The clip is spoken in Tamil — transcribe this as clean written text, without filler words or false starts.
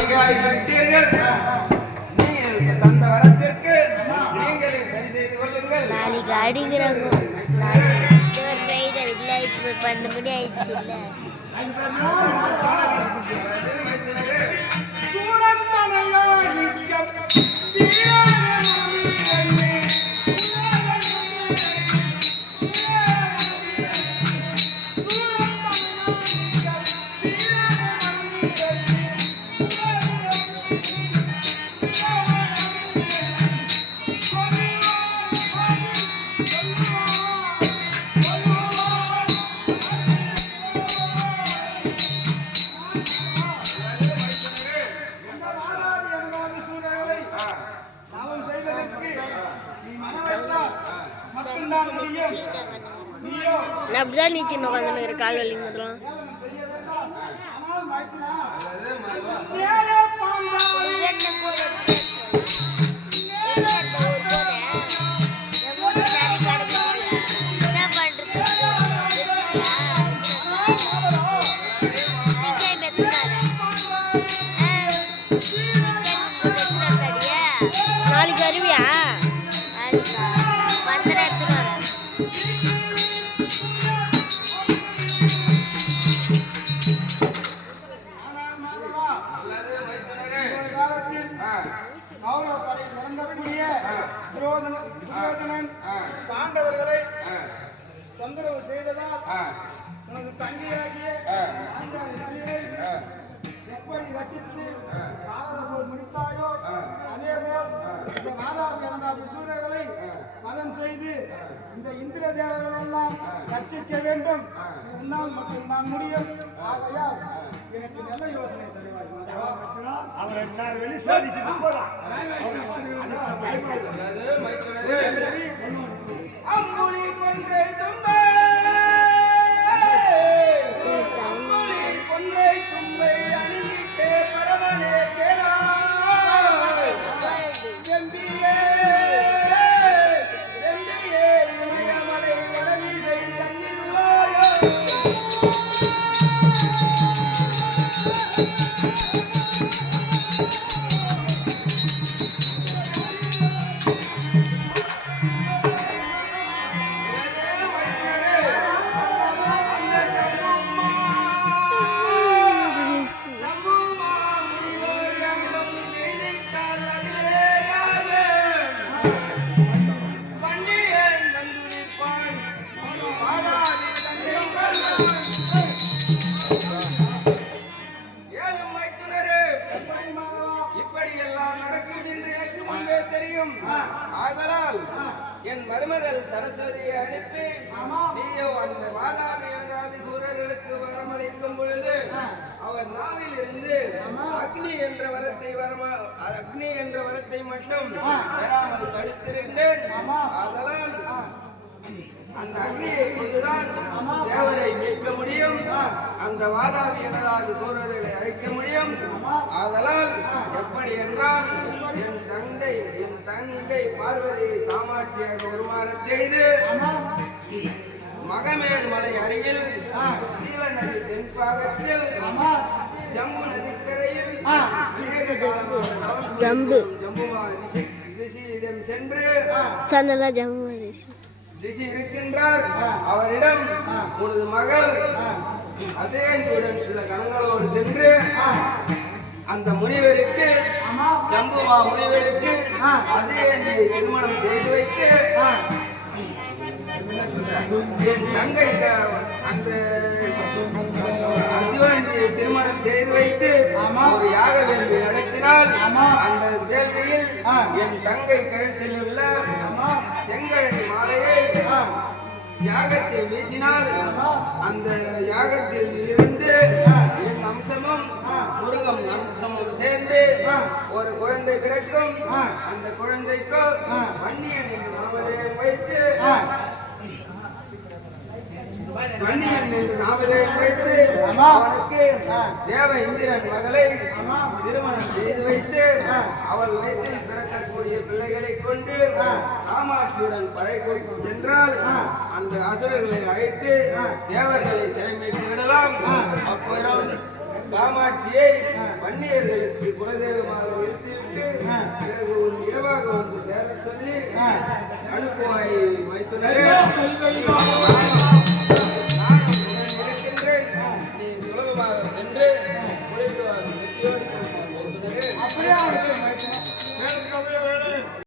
விட்டீர்கள். நீங்கள் தந்த வரத்திற்கு நீங்களே சரி செய்து கொள்ளுங்கள். நாளைக்கு அடிக்கிறாங்க. பண்ணபடி ஆயிடுச்சு இல்ல. அப்படிதான் நீ சின்ன உட்காந்து கால் வலி முதலாம் நாளைக்கு வருவியா? பாண்டவர்களை தொந்தரவு செய்ததால் உனது தங்கையாகிய எப்படி ரசித்து போல் முடித்தாயோ அதே போல் இந்த மாதாபி அனந்தாபி சூரர்களை பதம் செய்து இந்த இந்திர தேவர்கள் எல்லாம் ரட்சிக்க வேண்டும். உன்னால் மட்டும் நான் முடியும். ஆகையால் எனக்கு நல்ல யோசனை தருவாய். அவரை வெளி சோதிச்சு போலாம். அம்புலி கொன்றை தும்பை கொன்றை தும்பை அணிவிட்டே பரமனே கேளா எம்பியே எம்பியே இமயமலை வடதிசை தன்னிடுவாயோ ஆதலால் என் மருமகள் சரஸ்வதியை அனுப்பி நீயோ அந்த வாதாபி அனந்தாபி சூரர்களுக்கு வரமளிக்கும் பொழுது அவர் நாவில் இருந்து அக்னி என்ற வரத்தை மட்டும் பெறாமல் தடுத்திருந்தேன். ஆதலால் அந்த அக்னியை கொண்டுதான் தேவரை மீட்க முடியும். அந்த வாதாபி அனந்தாபி சூரர்களை அழிக்க முடியும். ஆதலால் எப்படி என்றால் என் தங்கை பார்வதி காமாட்சியாக உருமாறச் செய்து மகமேர் மலை அருகில் சீல நதி தென்பாகத்தில் ஜம்பு நதிக்கரையில் ரிஷியிடம் சென்று ரிஷி இருக்கின்றார். அவரிடம் உனது மகள் அசேந்தியுடன் சில கணங்களோடு சென்று அந்த முனிவருக்கு ஜம்புமா முனிவருக்கு அசேந்தியை திருமணம் செய்து வைத்து என் தங்கை அந்த அசிவந்தியை திருமணம் செய்து வைத்து ஒரு யாக வேள்வி நடத்தினால் அந்த வேள்வியில் என் தங்கை கழுத்தில் உள்ள செங்கழனி மாலையை யாகத்தை வீசினால் அந்த யாகத்தில் இருந்து என் அம்சமும் முருகம் அம்சமும் சேர்ந்து ஒரு குழந்தை பிறக்கும். அந்த குழந்தைக்கு வன்னியன் என்று நாமதே வைத்து அவனுக்கு தேவ இந்திரன் மகளை திருமணம் செய்து வைத்து அவள் வயிற்றில் பிறக்கக்கூடிய பிள்ளைகளை கொண்டு காமாட்சியுடன் படைக்கு சென்றால் அந்த அசுரர்களை அழைத்து தேவர்களை சிறை மீட்டு விடலாம். அப்புறம் காமாட்சியை வன்னியர்களுக்கு குலதெய்வமாக நிறுத்திவிட்டு பிறகு ஒரு இரவாக வந்து சேர சொல்லி அனுப்புவாய் மைத்துனரே.